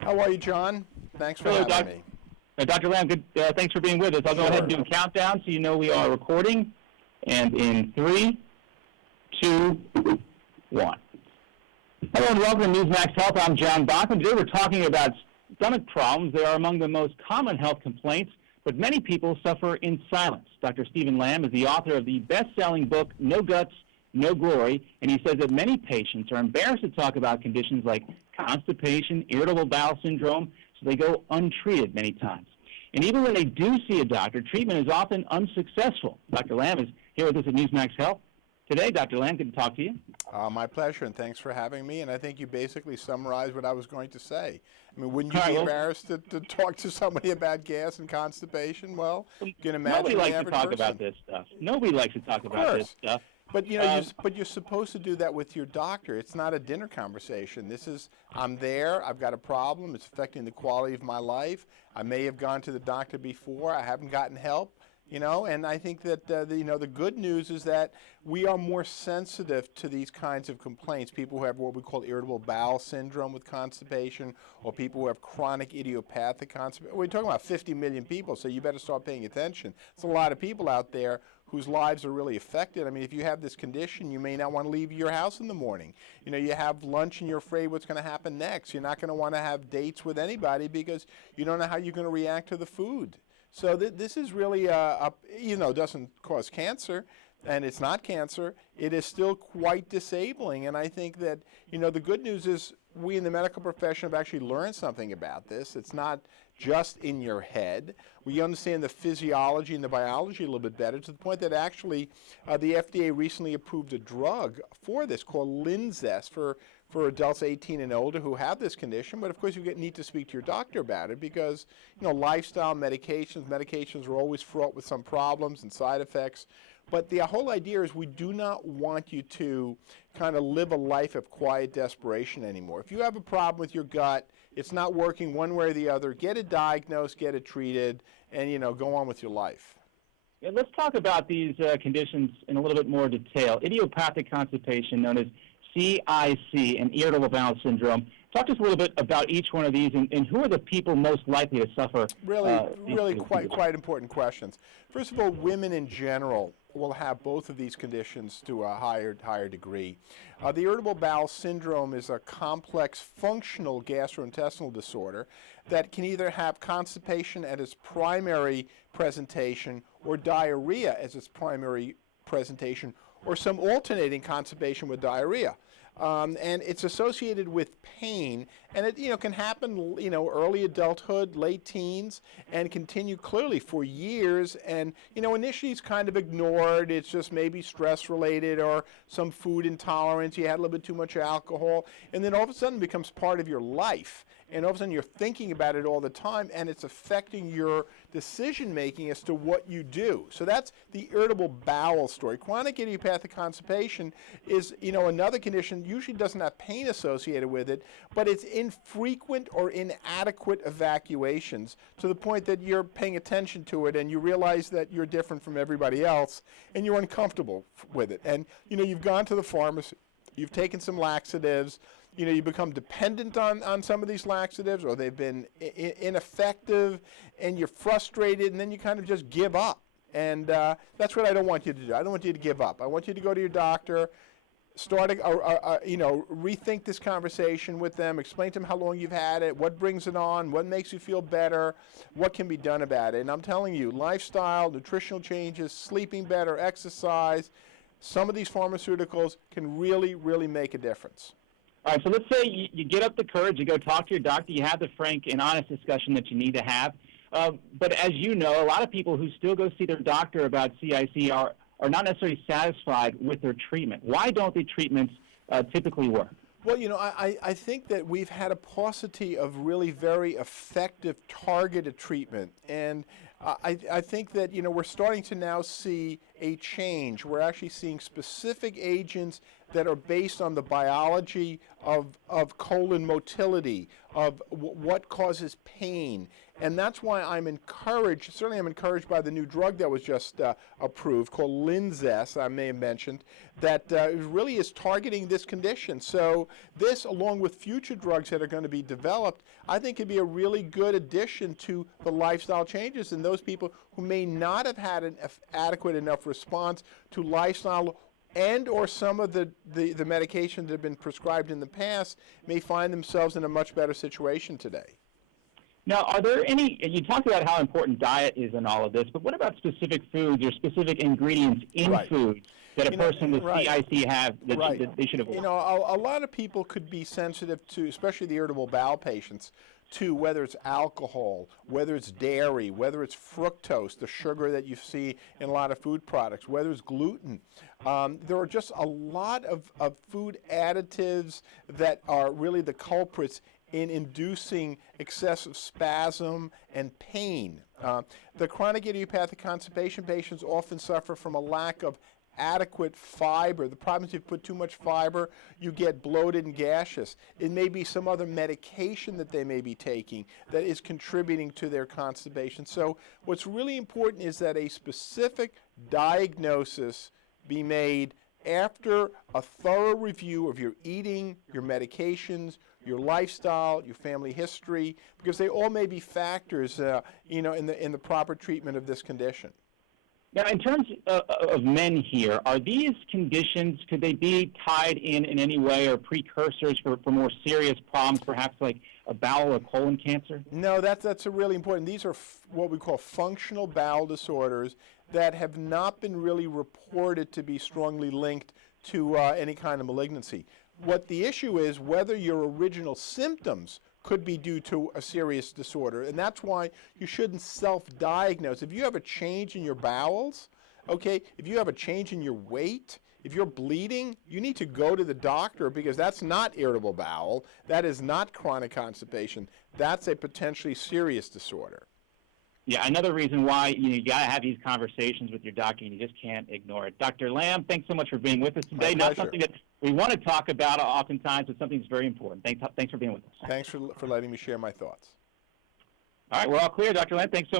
How are you, John? Thanks for Hello, having me. Dr. Lamm. Good. Thanks for being with us. I'll go ahead and do a countdown so you know we are recording. And in 3, 2, 1. Hello and welcome to Newsmax Health. I'm John Bachman. Today we're talking about stomach problems. They are among the most common health complaints, but many people suffer in silence. Dr. Stephen Lamm is the author of the best-selling book, No Guts, No Glory, and he says that many patients are embarrassed to talk about conditions like constipation, irritable bowel syndrome, so they go untreated many times. And even when they do see a doctor, treatment is often unsuccessful. Dr. Lamm is here with us at Newsmax Health. Today, Dr. Lamm, good to talk to you. My pleasure, and thanks for having me. And I think you basically summarized what I was going to say. I mean, wouldn't you be embarrassed to talk to somebody about gas and constipation? Well, you can imagine nobody likes the to average talk person. about this stuff. Nobody likes to talk about this stuff. But you know, you're supposed to do that with your doctor. It's not a dinner conversation. This is, I'm there, I've got a problem, it's affecting the quality of my life. I may have gone to the doctor before, I haven't gotten help, you know, and I think that, the good news is that we are more sensitive to these kinds of complaints. People who have what we call irritable bowel syndrome with constipation, or people who have chronic idiopathic constipation. We're talking about 50 million people, so you better start paying attention. There's a lot of people out there whose lives are really affected. I mean, if you have this condition, you may not want to leave your house in the morning. You know, you have lunch and you're afraid what's going to happen next. You're not going to want to have dates with anybody because you don't know how you're going to react to the food. So this is really, doesn't cause cancer, and it's not cancer. It is still quite disabling, and I think that, the good news is we in the medical profession have actually learned something about this. It's not just in your head. We understand the physiology and the biology a little bit better, to the point that actually the FDA recently approved a drug for this called Linzess for adults 18 and older who have this condition. But of course, you need to speak to your doctor about it because, lifestyle medications are always fraught with some problems and side effects. But the whole idea is we do not want you to kind of live a life of quiet desperation anymore. If you have a problem with your gut, it's not working one way or the other, get it diagnosed, get it treated, and, go on with your life. Yeah, let's talk about these conditions in a little bit more detail. Idiopathic constipation, known as CIC, and irritable bowel syndrome. Talk to us a little bit about each one of these, and who are the people most likely to suffer? Really quite important questions. First of all, women in general will have both of these conditions to a higher degree. The irritable bowel syndrome is a complex functional gastrointestinal disorder that can either have constipation at its primary presentation or diarrhea as its primary presentation, or some alternating constipation with diarrhea. And it's associated with pain, and it can happen early adulthood, late teens, and continue clearly for years. And initially it's kind of ignored. It's just maybe stress related or some food intolerance. You had a little bit too much alcohol, and then all of a sudden it becomes part of your life. And all of a sudden you're thinking about it all the time, and it's affecting your decision making as to what you do. So that's the irritable bowel story. Chronic idiopathic constipation is, another condition, usually doesn't have pain associated with it, but it's infrequent or inadequate evacuations to the point that you're paying attention to it and you realize that you're different from everybody else and you're uncomfortable with it. And, you've gone to the pharmacy, you've taken some laxatives, you become dependent on some of these laxatives, or they've been ineffective, and you're frustrated, and then you kind of just give up. And that's what I don't want you to do. I don't want you to give up. I want you to go to your doctor, rethink this conversation with them, explain to them how long you've had it, what brings it on, what makes you feel better, what can be done about it. And I'm telling you, lifestyle, nutritional changes, sleeping better, exercise, some of these pharmaceuticals can really, really make a difference. All right, so let's say you get up the courage, you go talk to your doctor, you have the frank and honest discussion that you need to have. But as you know, a lot of people who still go see their doctor about CIC are not necessarily satisfied with their treatment. Why don't the treatments typically work? Well, I think that we've had a paucity of really very effective targeted treatment. And I think that, we're starting to now see a change. We're actually seeing specific agents that are based on the biology of colon motility, of what causes pain. And that's why I'm encouraged, certainly I'm encouraged by the new drug that was just approved called Linzess, I may have mentioned, that really is targeting this condition. So this, along with future drugs that are going to be developed, I think could be a really good addition to the lifestyle changes in those people who may not have had an adequate enough response to lifestyle, and or some of the medications that have been prescribed in the past may find themselves in a much better situation today. Now, are there any, you talked about how important diet is in all of this, but what about specific foods or specific ingredients in food that a person with CIC have that they should avoid? You know, a lot of people could be sensitive to, especially the irritable bowel patients, to whether it's alcohol, whether it's dairy, whether it's fructose, the sugar that you see in a lot of food products, whether it's gluten. There are just a lot of food additives that are really the culprits in inducing excessive spasm and pain. The chronic idiopathic constipation patients often suffer from a lack of adequate fiber. The problem is if you put too much fiber, you get bloated and gaseous. It may be some other medication that they may be taking that is contributing to their constipation. So what's really important is that a specific diagnosis be made after a thorough review of your eating, your medications, your lifestyle, your family history, because they all may be factors, in the proper treatment of this condition. Now, in terms of men here, are these conditions, could they be tied in any way or precursors for more serious problems, perhaps like a bowel or colon cancer? No, that's a really important. These are what we call functional bowel disorders that have not been really reported to be strongly linked to any kind of malignancy. What the issue is, whether your original symptoms could be due to a serious disorder, and that's why you shouldn't self-diagnose. If you have a change in your bowels, okay, if you have a change in your weight, if you're bleeding, you need to go to the doctor, because that's not irritable bowel, that is not chronic constipation, that's a potentially serious disorder. Yeah, another reason why you got to have these conversations with your doctor, and you just can't ignore it. Dr. Lamm, thanks so much for being with us today. Not something that we want to talk about oftentimes, but something that's very important. Thanks for being with us. Thanks for letting me share my thoughts. All right, we're all clear. Dr. Lamm, thanks so much.